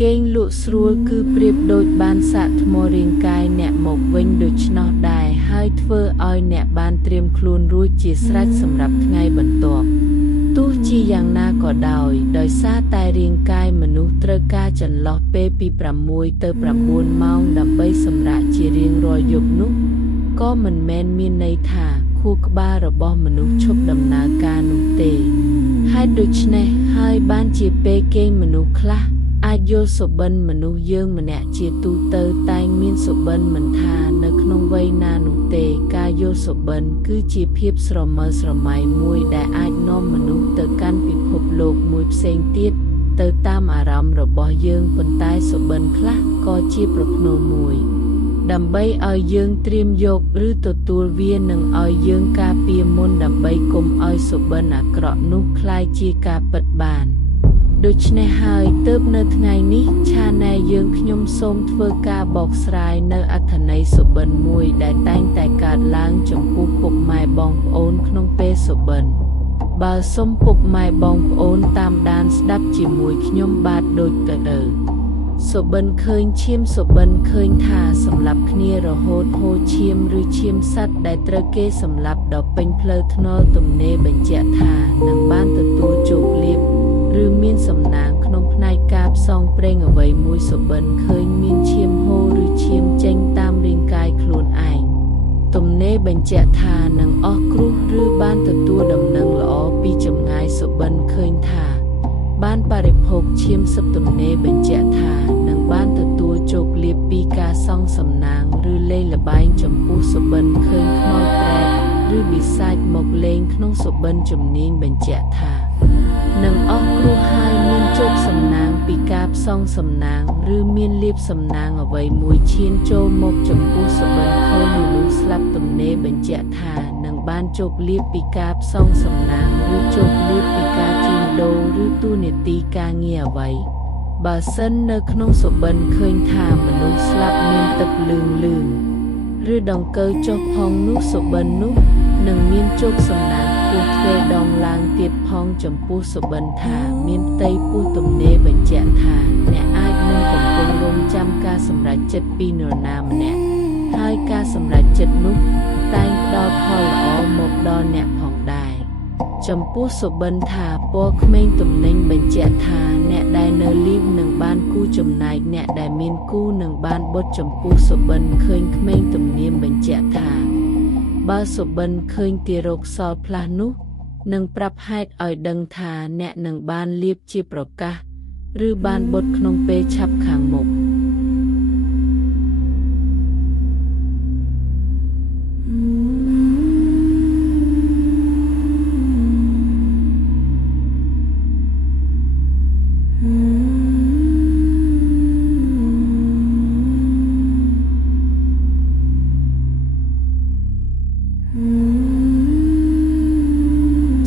គេងលក់ស្រួលគឺប្រៀបដូចបានសាកថ្មរាងកាយអ្នកមកវិញដូច្នោះដែរហើយធ្វើឲ្យអ្នកបានត្រៀមខ្លួនរួចជាស្រេចសម្រាប់ថ្ងៃបន្ទាប់ទោះជាយ៉ាងណាក៏ដោយសារតែរាងកាយមនុស្សត្រូវការចន្លោះពេលពី6ទៅ9ម៉ោងដើម្បីសម្រាកជារៀងរាល់យប់នោះក៏មិនមែនមានន័យថាខួរក្បាលរបស់មនុស្សឈប់ដំណើរការនោះទេហើយដូច្នេះហើយបានជាពេលគេងមនុស្សខ្លះអាចយល់សុបិនមនុស្សយើងម្នាក់ជាទូទៅតែងមានសុបិនមិនថានៅក្នុងវ័យណានោះទេការយល់សុបិនគឺជាភាពស្រមើស្រមៃមួយដែលអាចនាំមនុស្សទៅកាន់ពិភពលោកមួយផ្សេងទៀតទៅតាមអារម្មណ៍របស់យើងប៉ុន្តែសុបិនខ្លះក៏ជាប្រផ្នូលមួយដើម្បីឲ្យយើងត្រៀមយកឬទទួលវានិងឲ្យយើងការពារមុនដើម្បីកុំឲ្យសុបិនអាក្រក់នោះក្លាយជាការពិតបានដូច្នេះហើយទើបនៅថ្ងៃនេះឆានែលយើងខ្ញុំសូមធ្វើការបកស្រាយនៅអត្ថន័យសុបិនមួយដែលតែងតែកើតឡើងចំពោះពុកម៉ែបងប្អូនក្នុងពេលសុបិនបើសុំពុកម៉ែបងប្អូនតាមដានស្ដាប់ជាមួយខ្ញុំបាទដូចទៅសុបិនឃើញឈាមសុបិនឃើញថាសម្លាប់គ្នារហូតហូរឈាមឬឈាមសត្វដែលត្រូវគេសម្លាប់ដល់ពេញផ្លូវថ្នល់ទំនេរបញ្ជាក់ថានឹងបានទទួលជោគលាភឬមានសំណាងក្នុងផ្នែកការផ្សងព្រេងអ្វីមួយសុបិនឃើញមានឈាមហូរឬឈាមចេញតាមរាងកាយខ្លួនឯងទំនេរបញ្ជាក់ថានឹងអស់គ្រោះឬបានទទួលដំណឹងល្អពីចម្ងាយសុបិនឃើញថាបានបរិភោគឈាមសឹកទំនេរបញ្ជាក់ថានឹងបានទទួលជោគលាភពីការសងសំណាងឬលេងល្បែងចំពោះសុបិនឃើញខ្មោចប្រេតឬបិសាចមកលេងក្នុងសុបិនជំនាញបញ្ជាក់ថានឹងអស់គ្រោះហើយមានជោគសំណាងពីការផ្សងសំណាងឬមានលាភសំណាងអ្វីមួយឈានចូលមកចំពោះសុបិនឃើញមនុស្សស្លាប់ទំនេរបញ្ជាក់ថានឹងបានជោគលាភពីការផ្សងសំណាងឬជោគលាភពីការជួញដូរឬទូនាទីការងារអ្វីបើសិននៅក្នុងសុបិនឃើញថាមនុស្សស្លាប់មានទឹកលឿងឬដង្កូវចុះផងនោះសុបិននោះនឹងមានជោគសំណាងពោះទ្វេដងឡើងទៀតផងចំពោះសុបិនថាមានផ្ទៃពោះទំនេរបញ្ជាក់ថាអ្នកអាចនឹងកំពុងរងចាំការសម្រេចចិត្តពីនរណាម្នាក់ហើយការសម្រេចចិត្តនោះតែងផ្ដល់ផលល្អមកដល់អ្នកផងដែរចំពោះសុបិនថាពណ៌ក្មេងទំនិញបញ្ជាក់ថាអ្នកដែលនៅលីវនឹងបានគូចំណែកអ្នកដែលមានគូនឹងបានបុត្រចំពោះសុបិនឃើញក្មេងទំនៀមបញ្ជាក់ថាបើសុបិនឃើញទារកសល់ផ្លាស់នោះនឹងប្រាប់ហេតុឲ្យដឹងថាអ្នកនឹងបានលាភជាប្រកាសឬបានបុត្រក្នុងពេលឆាប់ខាងមុខ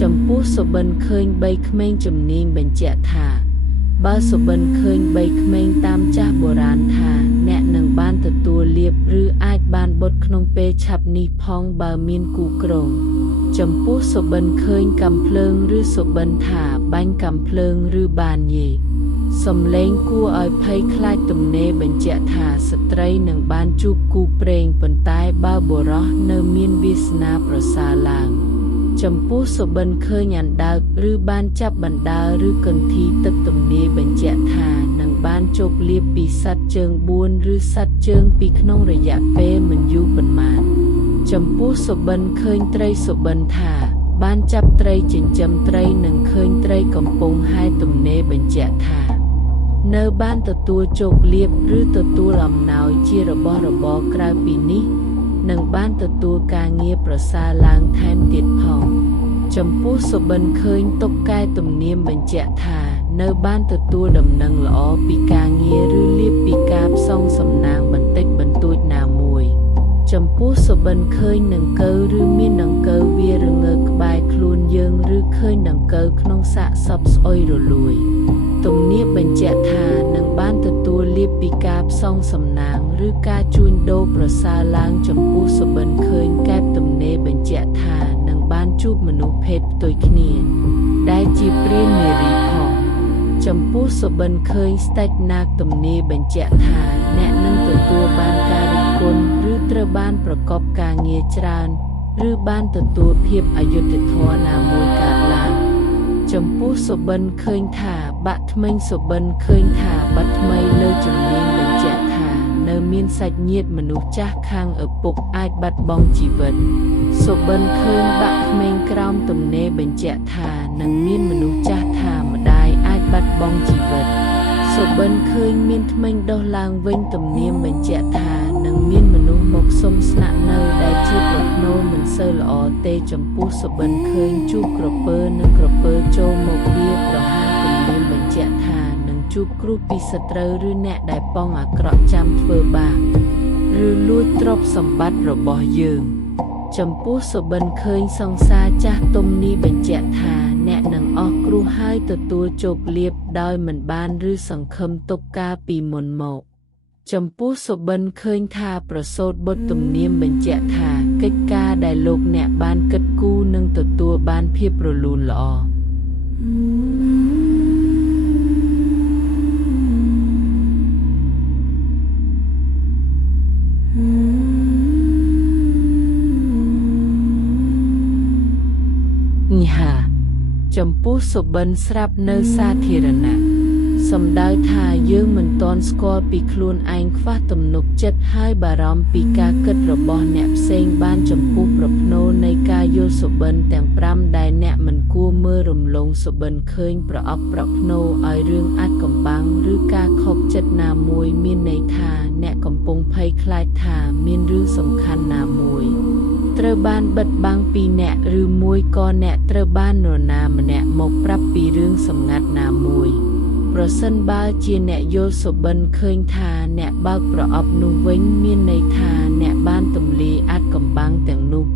ចំពោះសុបិនឃើញបីក្មេងជំនាញបញ្ជាក់ថាបើសុបិនឃើញបីក្មេងតាមចាស់បុរាណថាអ្នកនឹងបានទទួលលាភឬអាចបានបុត្រក្នុងពេលឆាប់នេះផងបើមានគូគ្រងចំពោះសុបិនឃើញកាំភ្លើងឬសុបិនថាបាញ់កាំភ្លើងឬបានយេសំឡេងគួរឲ្យភ័យខ្លាចទំនេរបញ្ជាក់ថាស្ត្រីនឹងបានជួបគូព្រេងប៉ុន្តែបើបុរសនៅមានវាសនាប្រសើរឡើងចំពោះសុបិនឃើញអណ្ដើកឬបានចាប់បណ្ដើរឬកន្ធីទឹកទំនាយបញ្ជាក់ថានឹងបានជោគលាភពីសត្វជើង4ឬសត្វជើង2ក្នុងរយៈពេលមិនយូរប៉ុន្មានចំពោះសុបិនឃើញត្រីសុបិនថាបានចាប់ត្រីចិញ្ចឹមត្រីនិងឃើញត្រីកំពុងហែលទំនេរបញ្ជាក់ថានៅបានទទួលជោគលាភឬទទួលអំណោយជារបស់របរក្រៅពីនេះនឹងបានទទួលការងារប្រសើរឡើងថែមទៀតផងចំពោះសុបិនឃើញតុកកែទំនៀមបញ្ជាក់ថានៅបានទទួលដំណឹងល្អពីការងារឬលាភពីការផ្សងសំណាងបន្តិចបន្តួចណាមួយចំពោះសុបិនឃើញដង្កូវឬមានដង្កូវវារងើកក្បែរខ្លួនយើងឬឃើញដង្កូវក្នុងសាកសពស្អុយរលួយទំនាបបញ្ជាក់ថានឹងបានទទួលលាភពីការផ្សងសំណាងឬការជួញដូរប្រសើរឡើងចំពោះសុបិនឃើញកែបទំនេរបញ្ជាក់ថានឹងបានជួ ជួបមនុស្សភេទផ្ទុយគ្នាដែលជាព្រាននារីផងចំពោះសុបិនឃើញស្ដេចនាគទំនាយបញ្ជាក់ថាអ្នកនឹងទទួលបានការរិះគន់ឬត្រូវបានប្រកបការងារច្រើនឬបានទទួលភាពអយុត្តិធម៌ណាមួយកើតឡើងចំពោះសុបិនឃើញថាបាក់ថ្មិញសុបិនឃើញថាបាត់ថ្មីលើជំនាញបញ្ជាក់ថានៅមានសាច់ញាតិមនុស្សចាស់ខាងឪពុកអាចបាត់បង់ជីវិតសុបិនឃើញបាក់ក្មេងក្រោមទំនេរបញ្ជាក់ថានឹងមានមនុស្សចាស់ថាម្ដាយអាចបាត់បង់ជីវិតសុបិនឃើញមានថ្មិញដុះឡើងវិញទំនៀមបញ្ជាក់ថានឹងមានមនុស្សមកសុំស្នាក់នៅដែលជាប្រផ្នូលមិនសូវល្អទេចំពោះសុបិនឃើញជួបក្រពើនិងក្រពើចូលមកវាប្រហារទំនៀមបញ្ជាក់ថានឹងជួបគ្រោះពីសត្រូវឬអ្នកដែលប៉ងអាក្រក់ចាំធ្វើបាបឬលួចទ្រព្យសម្បត្តិរបស់យើងចំពោះសុបិនឃើញសង្សារចាស់ទុំនេះបញ្ជាក់ថាអ្នកនឹងអស់គ្រោះហើយទទួលជោគលាភដោយមិនបានឬសង្ឃឹមទុកកាលពីមុនមកចំពោះសុបិនឃើញថាប្រសូតបុត្រទំនៀមបញ្ជាក់ថាកិច្ចការដែលលោកអ្នកបានគិតគូរនឹងទទួលបានភាពរលូនល្អចំពោះសុបិនស្រាប់នៅសាធារណៈសំដៅថាយើងមិនទាន់ស្គាល់ពីខ្លួនឯងខ្វះទំនុកចិត្តហើយបារម្ភពីការគិតរបស់អ្នកផ្សេងបានចំពោះប្រផ្នូលនៃការយល់សុបិនទាំង5ដែលអ្នកមិនគួរមើលរំលងសុបិនឃើញប្រអប់ប្រផ្នូលឲ្យរឿងអាចកំបាំងឬការខកចិត្តណាមួយមានន័យថាអ្នកកំពុងភ័យខ្លាចថាមានរឿងសំខាន់ណាមួយត្រូវបានបិទបាំងពីអ្នកឬមួយក៏អ្នកត្រូវបាននរណាម្នាក់មកប្រាប់ពីរឿងសម្ងាត់ណាមួយប្រសិនបើជាអ្នកយល់សុបិនឃើញថាអ្នកបើកប្រអប់នោះវិញមានន័យថាអ្នកបានទម្លាយអាចកំបាំងទាំងនោះ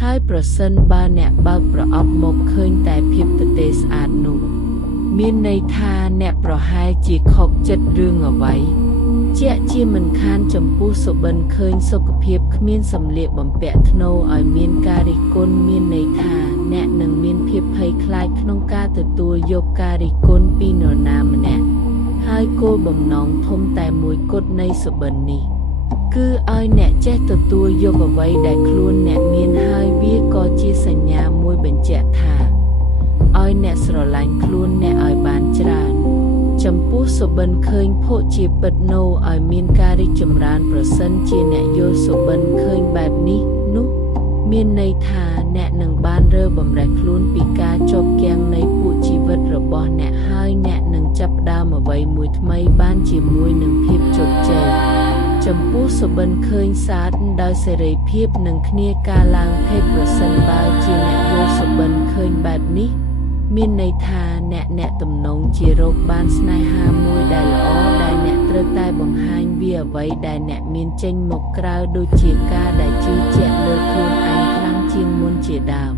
ហើយប្រសិនបើអ្នកបើកប្រអប់មកឃើញតែភាពទទេស្អាតនោះមានន័យថាអ្នកប្រហែលជាខកចិត្តរឿងអ្វីជាក់ជាមិនខានចំពោះសុបិនឃើញសុខភាពគ្មានសម្លៀកបំពាក់ធ្នូឲ្យមានការរិះគន់មានន័យថាអ្នកនឹងមានភាពភ័យខ្លាចក្នុងការទទួលយកការរិះគន់ពីនរណាម្នាក់ហើយគោលបំណងធំតែមួយគត់នៃសុបិននេះគឺឲ្យអ្នកចេះទទួលយកអ្វីដែលខ្លួនអ្នកមានហើយវាក៏ជាសញ្ញាមួយបញ្ជាក់ថាឲ្យអ្នកស្រឡាញ់ខ្លួនអ្នកឲ្យបានច្រើនចំពោះសុបិនឃើញភក់ជាពិតនោឲ្យមានការរីកចម្រើនប្រសិនជាអ្នកយល់សុបិនឃើញបែបនេះនោះមានន័យថាអ្នកនឹងបានរើបំរេះខ្លួនពីការជាប់គាំងនៃពួកជីវិតរបស់អ្នកហើយអ្នកនឹងចាប់ផ្ដើមអ្វីមួយថ្មីបានជាមួយនឹងភាពជោគជ័យចំពោះសុបិនឃើញសាទដោយសេរីភាពនឹងគ្នាការឡើងភេទប្រសិនបើជាអ្នកយល់សុបិនឃើញបែបនេះមានន័យថាអ្នកទំនងជារកបានស្នេហាមួយដែលល្អដែលអ្នកត្រូវតែបង្ហាញវាអ្វីដែលអ្នកមានចេញមកក្រៅដូចជាការដែលជឿជាក់លើខ្លួនឯងខ្លាំងជាងមុនជាដើម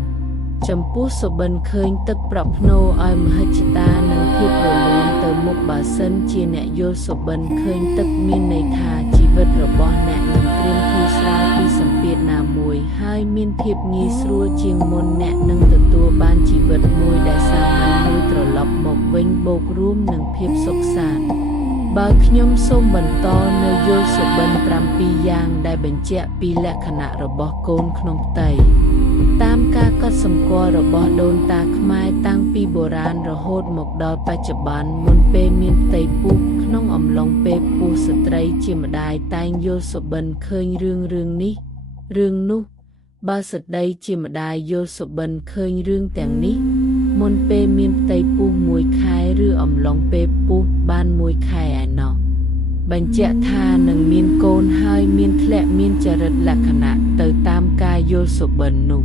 ចំពោះសុបិនឃើញទឹកប្រផ្នូលឲ្យមហិច្ឆតានិងភាពរលូនទៅមុខបើសិនជាអ្នកយល់សុបិនឃើញទឹកមានន័យថាជីវិតរបស់អ្នកនឹងត្រៀមធូរស្រាលពីសម្ពាធណាមួយហើយមានភាពងាយស្រួលជាងមុនអ្នកនឹងទទួលបានជីវិតមួយដែលសាមញ្ញមួយត្រឡប់មកវិញបូករួមនឹងភាពសុខសាន្តបើខ្ញុំសូមបន្តនៅយល់សុបិន7យ៉ាងដែលបញ្ជាក់ពីលក្ខណៈរបស់កូនក្នុងផ្ទៃតាមការកត់សម្គាល់របស់ដូនតាខ្មែរតាំងពីបុរាណរហូតមកដល់បច្ចុប្បន្នមុនពេលមានផ្ទៃពោះក្នុងអំឡុងពេលពោះស្ត្រីជាម្ដាយតែងយល់សុបិនឃើញរឿងនេះរឿងនោះបើស្ដីជាម្ដាយយល់សុបិនឃើញរឿងទាំងនេះមុនពេលមានផ្ទៃពោះ1 ខែឬអំឡុងពេលពោះបាន1 ខែឯណោះបញ្ជាក់ថានឹងមានកូនហើយមានធ្លាក់មានចរិតលក្ខណៈទៅតាមការយល់សុបិននោះ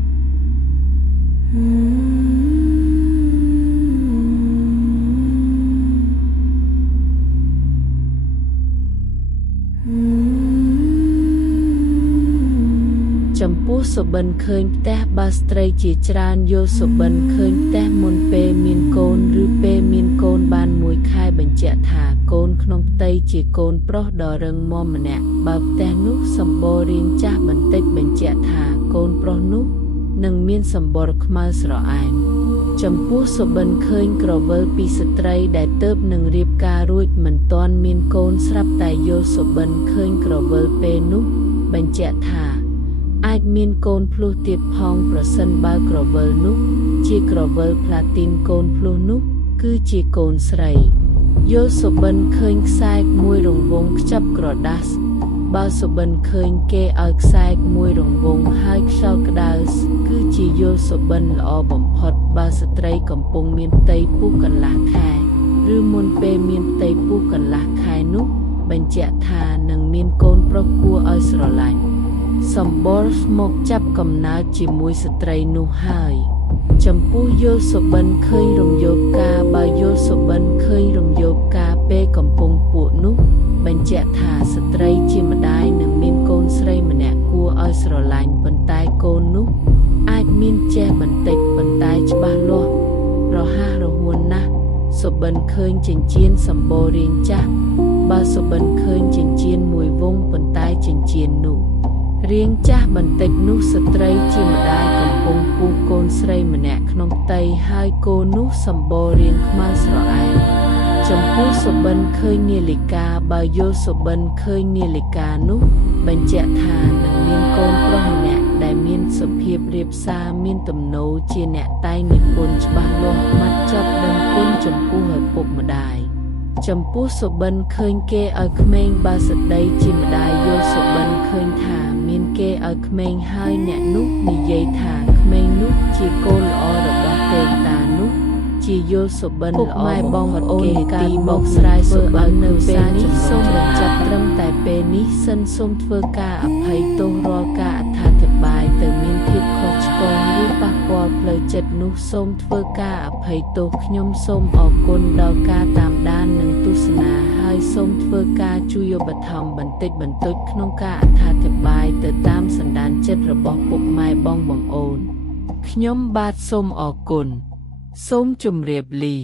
ចំពោះសុបិនឃើញផ្ទះបើស្ត្រីជាច្រើនយល់សុបិនឃើញផ្ទះមុនពេលមានកូនឬពេលមានកូនបាន1 ខែបញ្ជាក់ថាកូនក្នុងផ្ទៃជាកូនប្រុសដ៏រឹងមាំម្នាក់បើផ្ទះនោះសម្បូររាងចាស់បន្តិចបញ្ជាក់ថាកូនប្រុសនោះ និងមានសម្បុរខ្មៅស្រអែមចំពោះសុបិនឃើញក្រវិលពីស្ត្រីដែលទើបនឹងរៀបការរួចមិនទាន់មានកូនស្រាប់តែយល់សុបិនឃើញក្រវិលពេលនោះបញ្ជាក់ថាអាចមានកូនភ្លោះទៀតផងប្រសិនបើក្រវិលនោះជាក្រវិលផ្លាទីនកូនភ្លោះនោះគឺជាកូនស្រីយល់សុបិនឃើញខ្សែកមួយរង្វង់ខ្ចប់ក្រដាសបើសុបិនឃើញគេឲ្យខ្សែកមួយរង្វង់ហើយខ្យល់ក្តៅគឺជាយល់សុបិនល្អបំផុតបើស្ត្រីកំពុងមានផ្ទៃពោះកន្លះខែឬមុនពេលមានផ្ទៃពោះកន្លះខែនោះបញ្ជាក់ថានឹងមានកូនប្រុសគួរឲ្យស្រឡាញ់សម្បុរមកចាប់កំណើតជាមួយស្ត្រីនោះហើយចំពោះយល់សុបិនឃើញរំយោបការបើយល់សុបិនឃើញរំយោបការពេលកំពុងពួកនោះបញ្ជាក់ថាស្ត្រីជាម្ដាយនឹងមានកូនស្រីម្នាក់គួរឲ្យស្រឡាញ់ប៉ុន្តែកូននោះអាចមានចេះបន្តិចប៉ុន្តែច្បាស់លាស់រហ័សរហួនណាស់សុបិនឃើញចិញ្ចៀនសម្បូររាងចាស់បើសុបិនឃើញចិញ្ចៀនមួយវង់ប៉ុន្តែចិញ្ចៀននោះរាងចាស់បន្តិចនោះស្ត្រីជាម្ដាយកំពុងពុះកូនស្រីម្នាក់ក្នុងផ្ទៃហើយកូននោះសម្បូររាងខ្មៅស្រអែមចំពោះសុបិនឃើញនាឡិកាបើយល់សុបិនឃើញនាឡិកានោះបញ្ជាក់ថានឹងមានកូនប្រុសម្នាក់ដែលមានសុភាពរាបសារមានទំនោរជាអ្នកតែងនិពន្ធច្បាស់លាស់ម៉ាត់ចត់ដឹងគុណចំពោះឪពុកម្ដាយចំពោះសុបិនឃើញគេឲ្យក្មេងបើស្ដីជាម្ដាយយល់សុបិនឃើញថាមានគេឲ្យក្មេងហើយអ្នកនោះនិយាយថាក្មេងនោះជាកូនល្អរបស់ទេវតានោះជាយល់សុបិនល្អម៉ែបងអូនទីមកស្រ័យសុបិននៅពេលនេះសូមបញ្ចប់ត្រឹមតែពេលនេះសិនសូមធ្វើការអភ័យទោសរាល់ការអត្ថាធិប្បាយទៅមានភាពខុសឆ្គងឬប៉ះពាល់ផ្លូវចិត្តនោះសូមធ្វើការអភ័យទោសខ្ញុំសូមអរគុណដល់ការតាមដាននិងទស្សនាហើយសូមធ្វើការជួយឧបត្ថម្ភបន្តិចបន្តួចក្នុងការអត្ថាធិប្បាយទៅតាមសន្តានចិត្តរបស់ពុកម៉ែបងប្អូនខ្ញុំបាទសូមអរគុណសូមជម្រាបលា